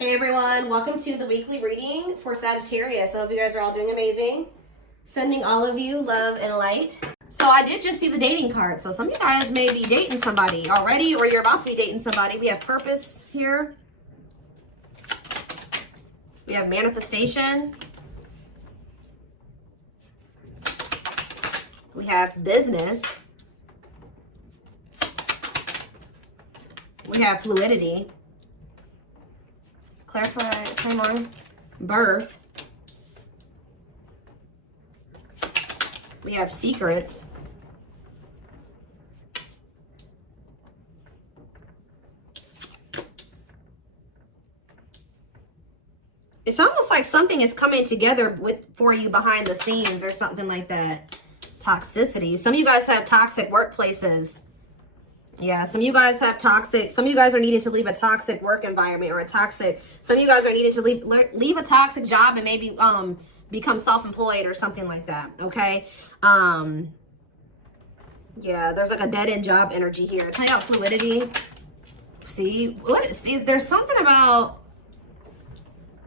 Hey everyone, welcome to the weekly reading for Sagittarius. I hope you guys are all doing amazing. Sending all of you love and light. So I did just see the dating card. So some of you guys may be dating somebody already, or you're about to be dating somebody. We have purpose here. We have manifestation. We have business. We have fluidity. Clarify, time on. Birth. We have secrets. It's almost like something is coming together for you behind the scenes or something like that. Toxicity. Some of you guys have toxic workplaces. Yeah, some of you guys have toxic, some of you guys are needing to leave a toxic work environment or some of you guys are needing to leave a toxic job and maybe become self-employed or something like that, okay? Yeah, there's like a dead-end job energy here. Tell you about fluidity. See, there's something about,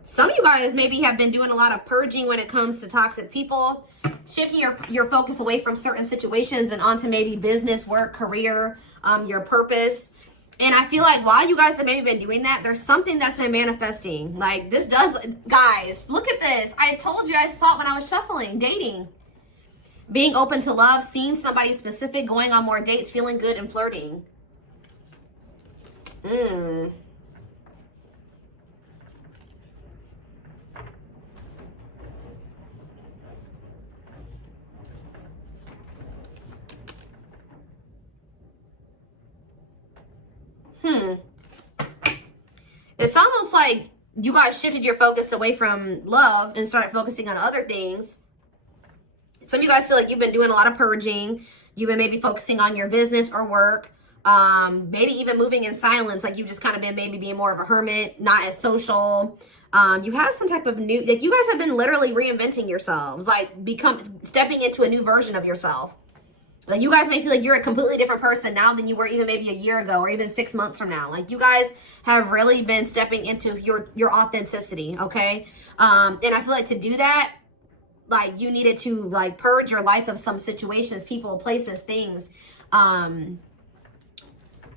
some of you guys maybe have been doing a lot of purging when it comes to toxic people, shifting your focus away from certain situations and onto maybe business, work, career, your purpose. And I feel like while you guys have maybe been doing that, there's something that's been manifesting. Like this does, guys, look at this. I told you, I saw it when I was shuffling, dating. Being open to love, seeing somebody specific, going on more dates, feeling good and flirting. It's almost like you guys shifted your focus away from love and started focusing on other things. Some of you guys feel like you've been doing a lot of purging. You've been maybe focusing on your business or work. Maybe even moving in silence. Like you've just kind of been maybe being more of a hermit, not as social. You have some type of new, like you guys have been literally reinventing yourselves. Like stepping into a new version of yourself. Like you guys may feel like you're a completely different person now than you were even maybe a year ago or even 6 months from now. Like you guys have really been stepping into your authenticity, okay? And I feel like to do that, like you needed to like purge your life of some situations, people, places, things.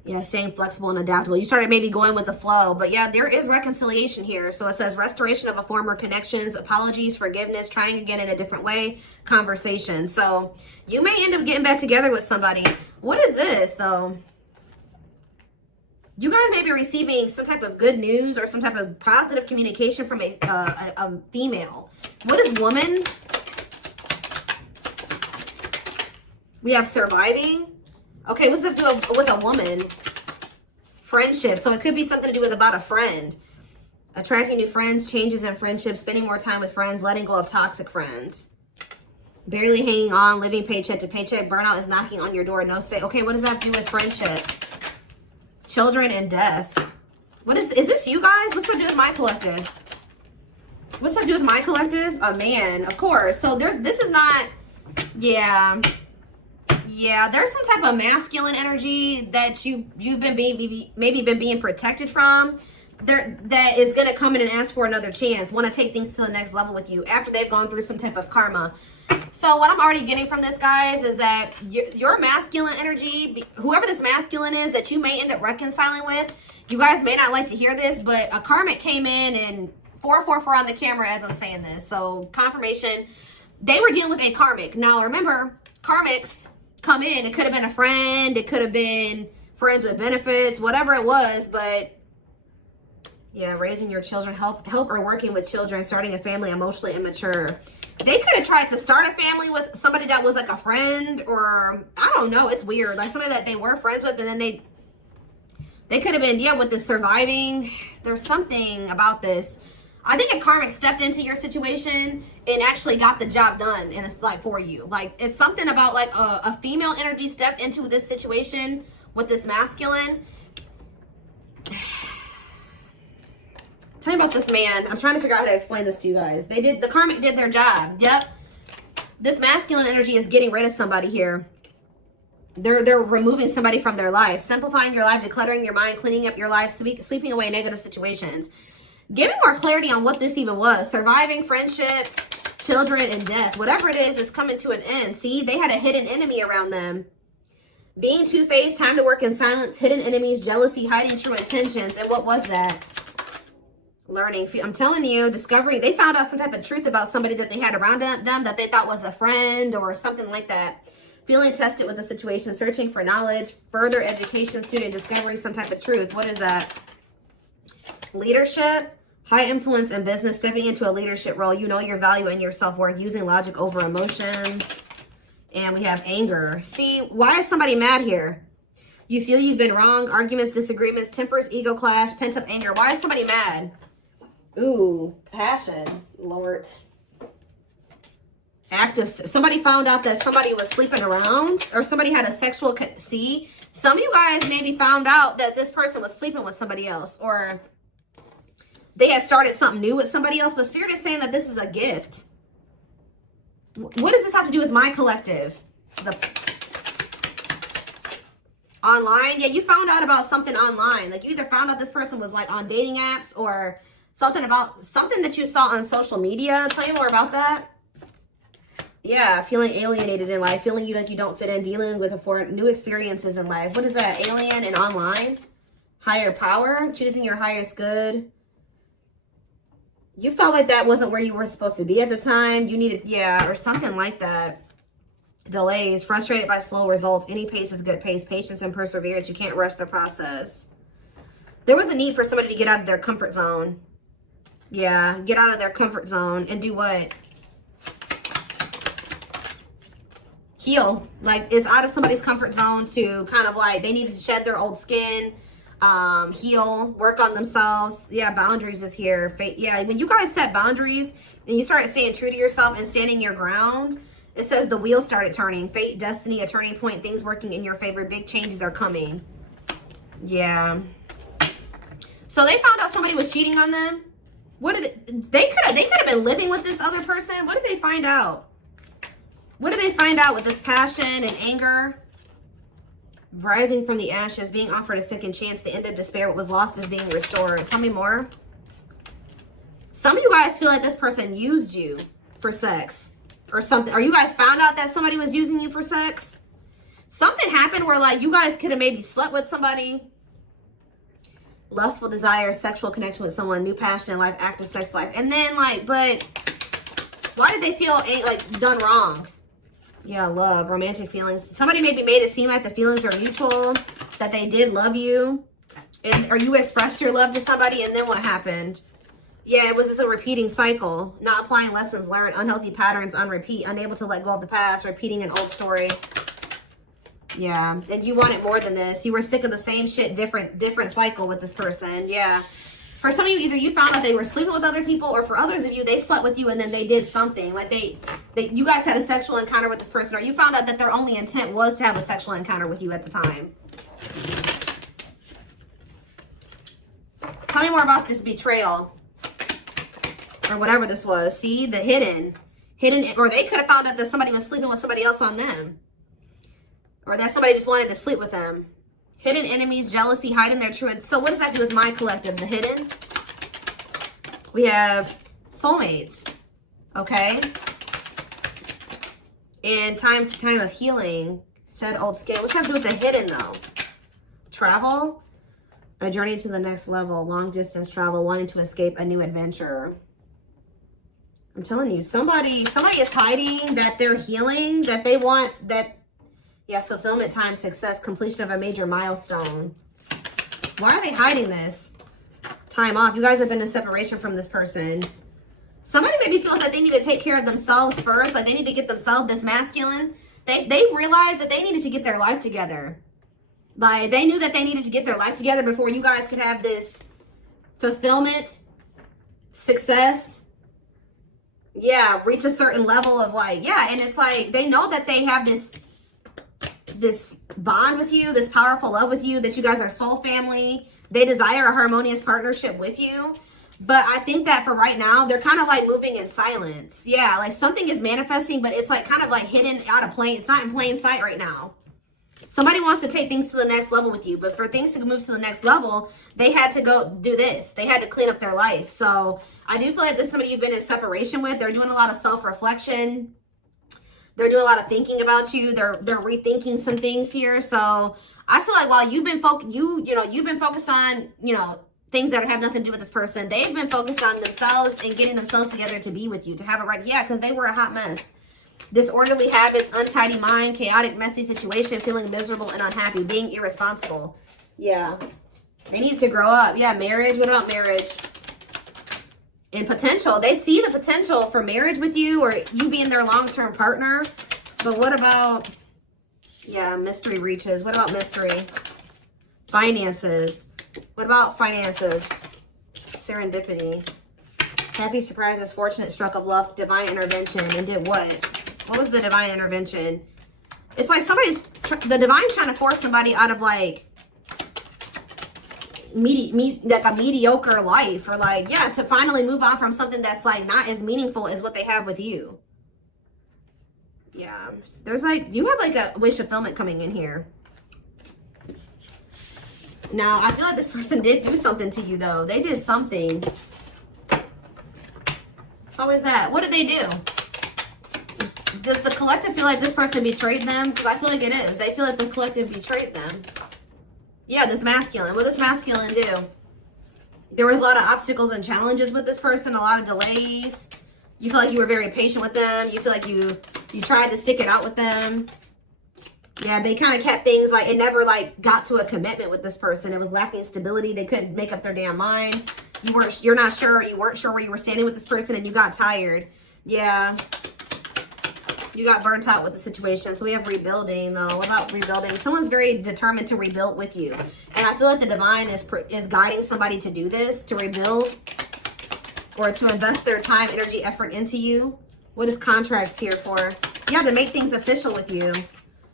Yeah, staying flexible and adaptable. You started maybe going with the flow, but yeah, there is reconciliation here. So it says restoration of a former connections, apologies, forgiveness, trying again in a different way, conversation. So you may end up getting back together with somebody. What is this though? You guys may be receiving some type of good news or some type of positive communication from a female. What is woman? We have surviving. Okay, what's it to do with a woman? Friendship. So it could be something to do with about a friend. Attracting new friends, changes in friendships, spending more time with friends, letting go of toxic friends. Barely hanging on, living paycheck to paycheck. Burnout is knocking on your door. No stay. Okay, what does that do with friendships? Children and death. What is this you guys? What's that do with my collective? What's that do with my collective? A man, of course. So this is not, yeah. Yeah, there's some type of masculine energy that you've been maybe been being protected from. That is going to come in and ask for another chance. Want to take things to the next level with you after they've gone through some type of karma. So what I'm already getting from this, guys, is that your masculine energy, whoever this masculine is that you may end up reconciling with, you guys may not like to hear this, but a karmic came in and 444 on the camera as I'm saying this. So confirmation, they were dealing with a karmic. Now remember, karmics come in. It could have been a friend. It could have been friends with benefits, whatever it was. But yeah, raising your children, help or working with children, starting a family, emotionally immature. They could have tried to start a family with somebody that was like a friend, or I don't know. It's weird. Like somebody that they were friends with, and then they could have been, yeah, with the surviving. There's something about this. I think a karmic stepped into your situation and actually got the job done, and it's like for you. Like it's something about like a female energy stepped into this situation with this masculine. Tell me about this man. I'm trying to figure out how to explain this to you guys. The karmic did their job. Yep. This masculine energy is getting rid of somebody here. They're removing somebody from their life, simplifying your life, decluttering your mind, cleaning up your life, sweeping away negative situations. Give me more clarity on what this even was. Surviving, friendship, children, and death. Whatever it is coming to an end. See, they had a hidden enemy around them. Being two-faced, time to work in silence, hidden enemies, jealousy, hiding true intentions. And what was that? Learning. I'm telling you, discovering. They found out some type of truth about somebody that they had around them that they thought was a friend or something like that. Feeling tested with the situation, searching for knowledge, further education, student, discovering some type of truth. What is that? Leadership, high influence in business, stepping into a leadership role. You know your value and your self-worth, using logic over emotions. And we have anger. See, why is somebody mad here? You feel you've been wrong. Arguments, disagreements, tempers, ego clash, pent-up anger. Why is somebody mad? Ooh, passion. Lord. Active. Somebody found out that somebody was sleeping around. Or somebody had a sexual... See? Some of you guys maybe found out that this person was sleeping with somebody else. Or they had started something new with somebody else. But Spirit is saying that this is a gift. What does this have to do with my collective? Online? Yeah, you found out about something online. Like, you either found out this person was, like, on dating apps or something that you saw on social media. Tell me more about that. Yeah, feeling alienated in life. Feeling like you don't fit in. Dealing with new experiences in life. What is that? Alien and online? Higher power? Choosing your highest good. You felt like that wasn't where you were supposed to be at the time. You needed, yeah, or something like that. Delays, frustrated by slow results. Any pace is good pace. Patience and perseverance. You can't rush the process. There was a need for somebody to get out of their comfort zone. Yeah, get out of their comfort zone and do what? Heal. Like, it's out of somebody's comfort zone to kind of like, they needed to shed their old skin. Heal, work on themselves. Yeah, boundaries is here. Yeah, when you guys set boundaries and you start staying true to yourself and standing your ground, it says the wheel started turning. Fate, destiny, a turning point, things working in your favor. Big changes are coming. Yeah. So they found out somebody was cheating on them. What did they could have been living with this other person. What did they find out? What did they find out with this passion and anger? Rising from the ashes, being offered a second chance, the end of despair, what was lost is being restored. Tell me more. Some of you guys feel like this person used you for sex or something. Or you guys found out that somebody was using you for sex. Something happened where like you guys could have maybe slept with somebody. Lustful desire, sexual connection with someone, new passion in life, active sex life. And then like, but why did they feel like done wrong? Yeah, love, romantic feelings. Somebody maybe made it seem like the feelings were mutual, that they did love you, or you expressed your love to somebody, and then what happened? Yeah, it was just a repeating cycle. Not applying lessons learned, unhealthy patterns on repeat, unable to let go of the past, repeating an old story. Yeah, and you wanted more than this. You were sick of the same shit, different cycle with this person. Yeah. For some of you, either you found out they were sleeping with other people, or for others of you, they slept with you and then they did something. Like you guys had a sexual encounter with this person, or you found out that their only intent was to have a sexual encounter with you at the time. Tell me more about this betrayal. Or whatever this was. See, the hidden, or they could have found out that somebody was sleeping with somebody else on them. Or that somebody just wanted to sleep with them. Hidden enemies, jealousy, hiding their truth. So what does that do with my collective? The hidden. We have soulmates. Okay. And time to time of healing. Shed old skin. What's that do with the hidden though? Travel. A journey to the next level. Long distance travel. Wanting to escape a new adventure. I'm telling you, somebody is hiding that they're healing, that they want that. Yeah, fulfillment, time, success, completion of a major milestone. Why are they hiding this? Time off. You guys have been in separation from this person. Somebody maybe feels that they need to take care of themselves first. Like they need to get themselves this masculine. They realized that they needed to get their life together. Like they knew that they needed to get their life together before you guys could have this fulfillment, success. Yeah, reach a certain level of like, yeah. And it's like, they know that they have this bond with you, this powerful love with you, that you guys are soul family. They desire a harmonious partnership with you. But I think that for right now, they're kind of like moving in silence. Yeah, like something is manifesting, but it's like kind of like hidden out of plain. It's not in plain sight right now. Somebody wants to take things to the next level with you, but for things to move to the next level, they had to go do this. They had to clean up their life. So I do feel like this is somebody you've been in separation with. They're doing a lot of self-reflection. They're doing a lot of thinking about you. They're rethinking some things here. So I feel like while you've been you've been focused on, things that have nothing to do with this person, they've been focused on themselves and getting themselves together to be with you, to have a right. Yeah, because they were a hot mess. Disorderly habits, untidy mind, chaotic, messy situation, feeling miserable and unhappy, being irresponsible. Yeah. They need to grow up. Yeah, marriage. What about marriage? And potential. They see the potential for marriage with you or you being their long-term partner. But what about, yeah, mystery reaches. What about mystery? Finances. What about finances? Serendipity. Happy surprises, fortunate stroke of luck, divine intervention. And did what? What was the divine intervention? It's like the divine's trying to force somebody out of like a mediocre life, or like, yeah, to finally move on from something that's like not as meaningful as what they have with you. Yeah, there's like, you have like a wish fulfillment coming in here. Now, I feel like this person did do something to you though. They did something. So is that, what did they do? Does the collective feel like this person betrayed them? Because I feel like it is. They feel like the collective betrayed them. Yeah, this masculine. What does masculine do? There was a lot of obstacles and challenges with this person, a lot of delays. You feel like you were very patient with them. You feel like you tried to stick it out with them. Yeah, they kind of kept things like, it never like got to a commitment with this person. It was lacking stability. They couldn't make up their damn mind. You're not sure. You weren't sure where you were standing with this person and you got tired. Yeah. You got burnt out with the situation. So we have rebuilding though. What about rebuilding? Someone's very determined to rebuild with you. And I feel like the divine is guiding somebody to do this, to rebuild or to invest their time, energy, effort into you. What is contracts here for? Yeah, to make things official with you.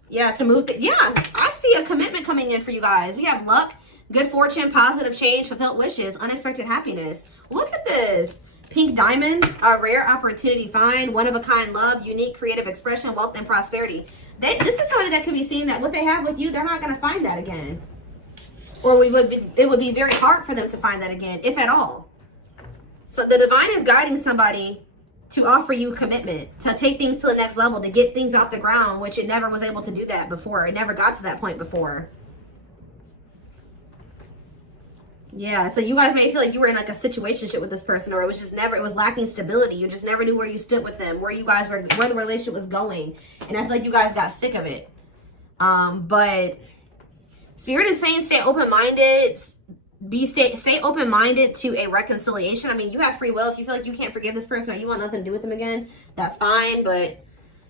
Yeah, to move. Yeah, I see a commitment coming in for you guys. We have luck, good fortune, positive change, fulfilled wishes, unexpected happiness. Look at this. Pink diamond, a rare opportunity find, one-of-a-kind love, unique creative expression, wealth, and prosperity. This is somebody that could be seeing that what they have with you, they're not going to find that again. Or it would be very hard for them to find that again, if at all. So the divine is guiding somebody to offer you commitment, to take things to the next level, to get things off the ground, which it never was able to do that before. It never got to that point before. Yeah, so you guys may feel like you were in like a situationship with this person, or it was just never, it was lacking stability. You just never knew where you stood with them, where the relationship was going. And I feel like you guys got sick of it. But Spirit is saying stay open-minded, stay open-minded to a reconciliation. I mean, you have free will. If you feel like you can't forgive this person or you want nothing to do with them again, that's fine. But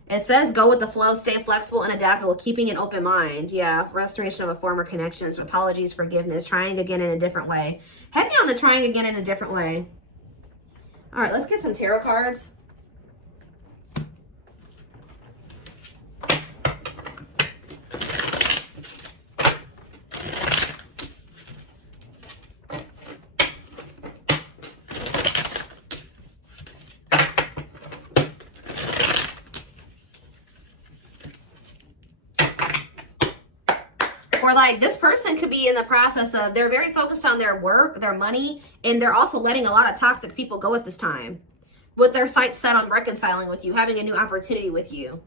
it says go with the flow, stay flexible and adaptable, keeping an open mind. Yeah, restoration of a former connections, apologies, forgiveness, trying again in a different way. Heavy on the trying again in a different way. All right, let's get some tarot cards. Or like this person could be in the process of, they're very focused on their work, their money, and they're also letting a lot of toxic people go at this time. With their sights set on reconciling with you, having a new opportunity with you.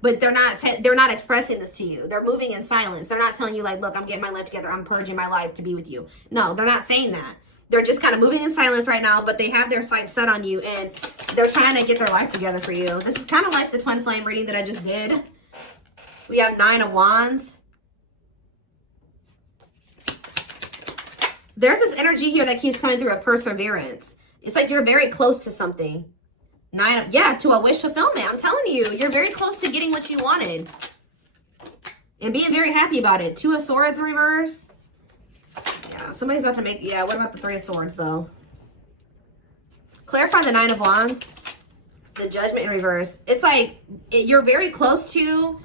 But they're not expressing this to you. They're moving in silence. They're not telling you like, look, I'm getting my life together. I'm purging my life to be with you. No, they're not saying that. They're just kind of moving in silence right now, but they have their sights set on you and they're trying to get their life together for you. This is kind of like the twin flame reading that I just did. We have 9 of Wands. There's this energy here that keeps coming through of perseverance. It's like you're very close to something. To a wish fulfillment. I'm telling you, you're very close to getting what you wanted. And being very happy about it. 2 of Swords in reverse. Yeah, somebody's about to make, what about the 3 of Swords though? Clarify the 9 of Wands. The Judgment in reverse. It's like, you're very close to,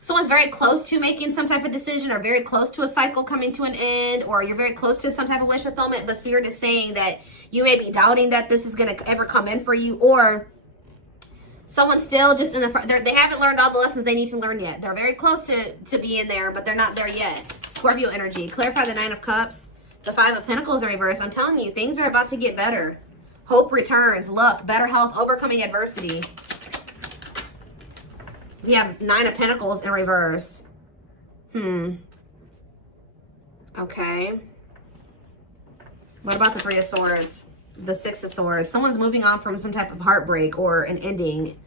someone's very close to making some type of decision, or very close to a cycle coming to an end, or you're very close to some type of wish fulfillment, but Spirit is saying that you may be doubting that this is going to ever come in for you, or Someone's still just in the, they haven't learned all the lessons they need to learn yet. They're very close to being there, but they're not there yet. Scorpio energy. Clarify the 9 of Cups. The 5 of Pentacles in reverse. I'm telling you, things are about to get better. Hope returns. Luck. Better health. Overcoming adversity. We have 9 of Pentacles in reverse. Okay. What about the 3 of Swords? The 6 of Swords. Someone's moving on from some type of heartbreak or an ending.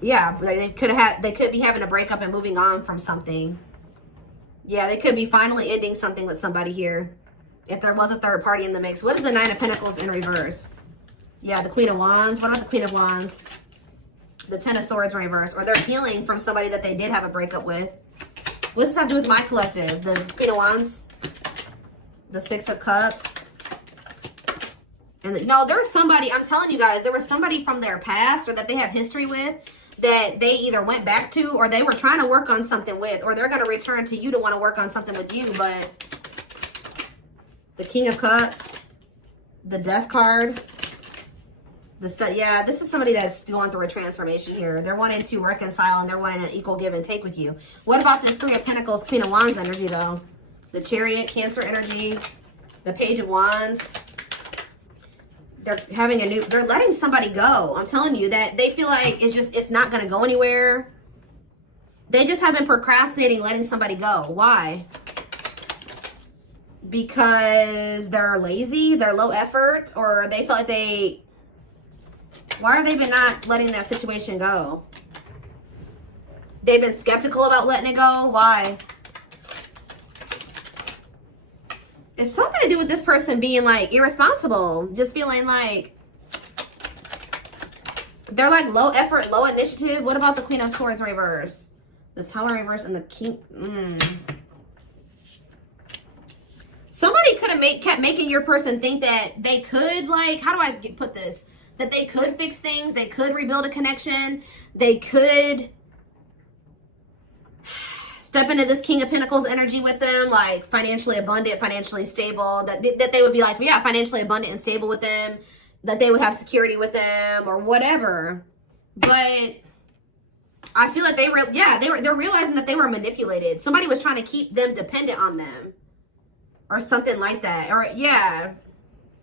Yeah, they could be having a breakup and moving on from something. Yeah, they could be finally ending something with somebody here. If there was a third party in the mix. What is the 9 of Pentacles in reverse? Yeah, the Queen of Wands. What about the Queen of Wands? The 10 of Swords in reverse. Or they're healing from somebody that they did have a breakup with. What does this have to do with my collective? The Queen of Wands. The 6 of Cups. And no, there was somebody, I'm telling you guys, there was somebody from their past or that they have history with that they either went back to or they were trying to work on something with, or they're going to return to you to want to work on something with you. But the King of Cups, the Death card, yeah, this is somebody that's going through a transformation here. They're wanting to reconcile and they're wanting an equal give and take with you. What about this 3 of Pentacles, Queen of Wands energy though? The Chariot, Cancer energy, the Page of Wands. They're having they're letting somebody go. I'm telling you that they feel like it's not going to go anywhere. They just have been procrastinating letting somebody go. Why? Because they're lazy, they're low effort, or they feel like why are they been not letting that situation go? They've been skeptical about letting it go. Why? It's something to do with this person being like irresponsible. Just feeling like they're like low effort, low initiative. What about the Queen of Swords reverse? The Tower reverse and the King. Somebody could have kept making your person think that they could, like, how do I put this? That they could fix things. They could rebuild a connection. They could step into this King of Pentacles energy with them, like financially abundant, financially stable, that they would be like, yeah, financially abundant and stable with them, that they would have security with them or whatever. But I feel like they're realizing that they were manipulated. Somebody was trying to keep them dependent on them or something like that. Or yeah,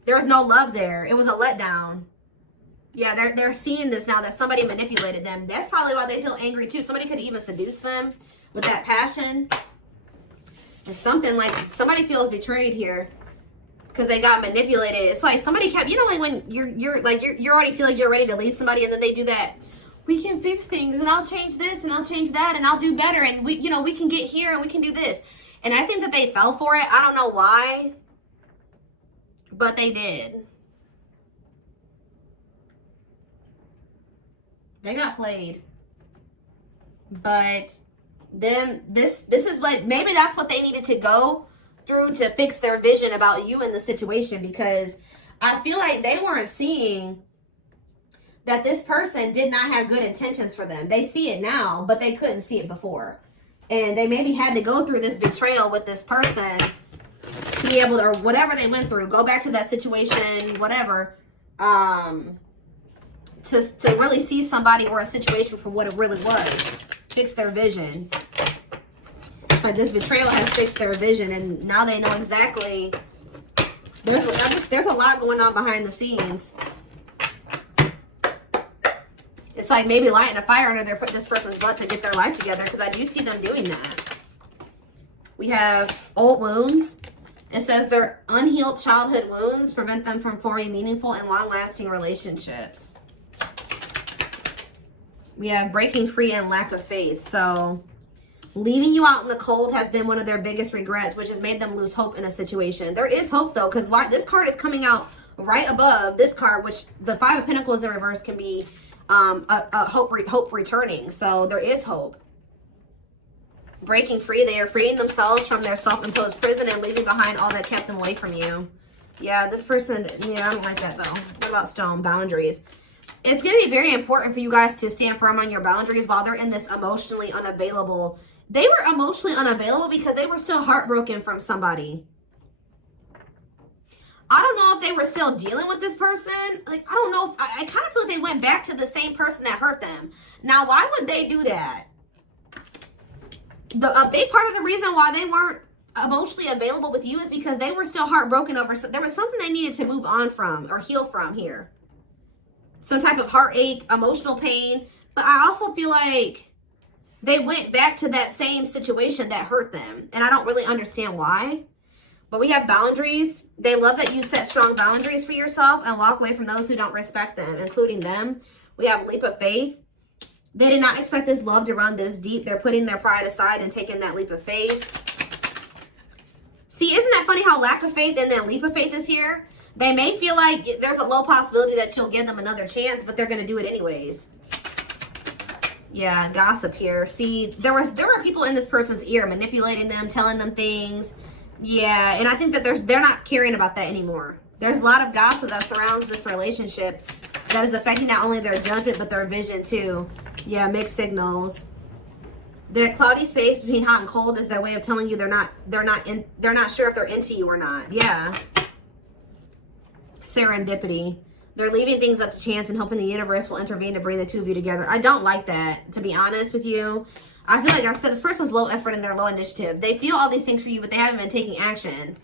there was no love there. It was a letdown. Yeah, they're seeing this now that somebody manipulated them. That's probably why they feel angry too. Somebody could even seduce them with that passion. Or something like somebody feels betrayed here because they got manipulated. It's like somebody kept, you know, like when you're already feel like you're ready to leave somebody and then they do that. We can fix things and I'll change this and I'll change that and I'll do better and we can get here and we can do this. And I think that they fell for it. I don't know why, but they did. They got played. But then this is like, maybe that's what they needed to go through to fix their vision about you in the situation, because I feel like they weren't seeing that this person did not have good intentions for them. They see it now, but they couldn't see it before. And they maybe had to go through this betrayal with this person to be able to, or whatever they went through, go back to that situation, whatever, to really see somebody or a situation for what it really was. Fix their vision. It's like this betrayal has fixed their vision, and now they know exactly. There's a lot going on behind the scenes. It's like maybe lighting a fire under this person's butt to get their life together, because I do see them doing that. We have old wounds. It says their unhealed childhood wounds prevent them from forming meaningful and long-lasting relationships. We have breaking free and lack of faith. So leaving you out in the cold has been one of their biggest regrets, which has made them lose hope in a situation. There is hope though, because this card is coming out right above this card, which the 5 of Pentacles in reverse can be a hope returning. So there is hope. Breaking free, they are freeing themselves from their self-imposed prison and leaving behind all that kept them away from you. Yeah, this person, yeah, I don't like that though. What about stone? Boundaries. It's going to be very important for you guys to stand firm on your boundaries while they're in this emotionally unavailable. They were emotionally unavailable because they were still heartbroken from somebody. I don't know if they were still dealing with this person. Like, I don't know if, I kind of feel like they went back to the same person that hurt them. Now, why would they do that? A big part of the reason why they weren't emotionally available with you is because they were still heartbroken over, there was something they needed to move on from or heal from here. Some type of heartache, emotional pain. But I also feel like they went back to that same situation that hurt them. And I don't really understand why. But we have boundaries. They love that you set strong boundaries for yourself and walk away from those who don't respect them, including them. We have leap of faith. They did not expect this love to run this deep. They're putting their pride aside and taking that leap of faith. See, isn't that funny how lack of faith and then leap of faith is here? They may feel like there's a low possibility that you'll give them another chance, but they're going to do it anyways. Yeah, gossip here. See, there were people in this person's ear manipulating them, telling them things. Yeah, and I think that they're not caring about that anymore. There's a lot of gossip that surrounds this relationship that is affecting not only their judgment but their vision too. Yeah, mixed signals. The cloudy space between hot and cold is their way of telling you they're not sure if they're into you or not. Yeah. Serendipity. They're leaving things up to chance and hoping the universe will intervene to bring the two of you together. I don't like that, to be honest with you. I feel like I said, this person's low effort and they're low initiative. They feel all these things for you, but they haven't been taking action.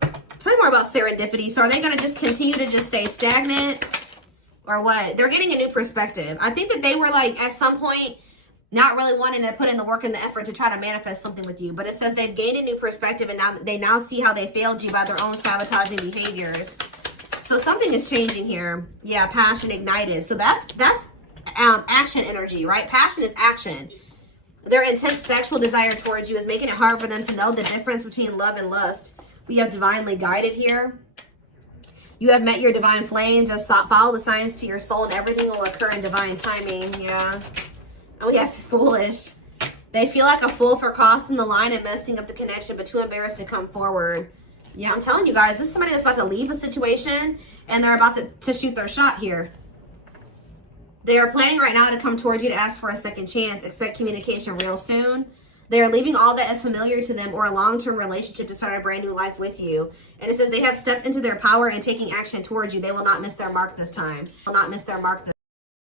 Tell me more about serendipity. So are they going to just continue to just stay stagnant or what? They're getting a new perspective. I think that they were like, at some point, not really wanting to put in the work and the effort to try to manifest something with you. But it says they've gained a new perspective and now they see how they failed you by their own sabotaging behaviors. So something is changing here. Yeah, passion ignited. So that's action energy, right? Passion is action. Their intense sexual desire towards you is making it hard for them to know the difference between love and lust. We have divinely guided here. You have met your divine flame. Just follow the signs to your soul and everything will occur in divine timing. Yeah. And we have foolish. They feel like a fool for crossing the line and messing up the connection, but too embarrassed to come forward. Yeah, I'm telling you guys, this is somebody that's about to leave a situation and they're about to shoot their shot here. They are planning right now to come towards you to ask for a second chance. Expect communication real soon. They are leaving all that is familiar to them or a long-term relationship to start a brand new life with you. And it says they have stepped into their power and taking action towards you. They will not miss their mark this time. Will not miss their mark this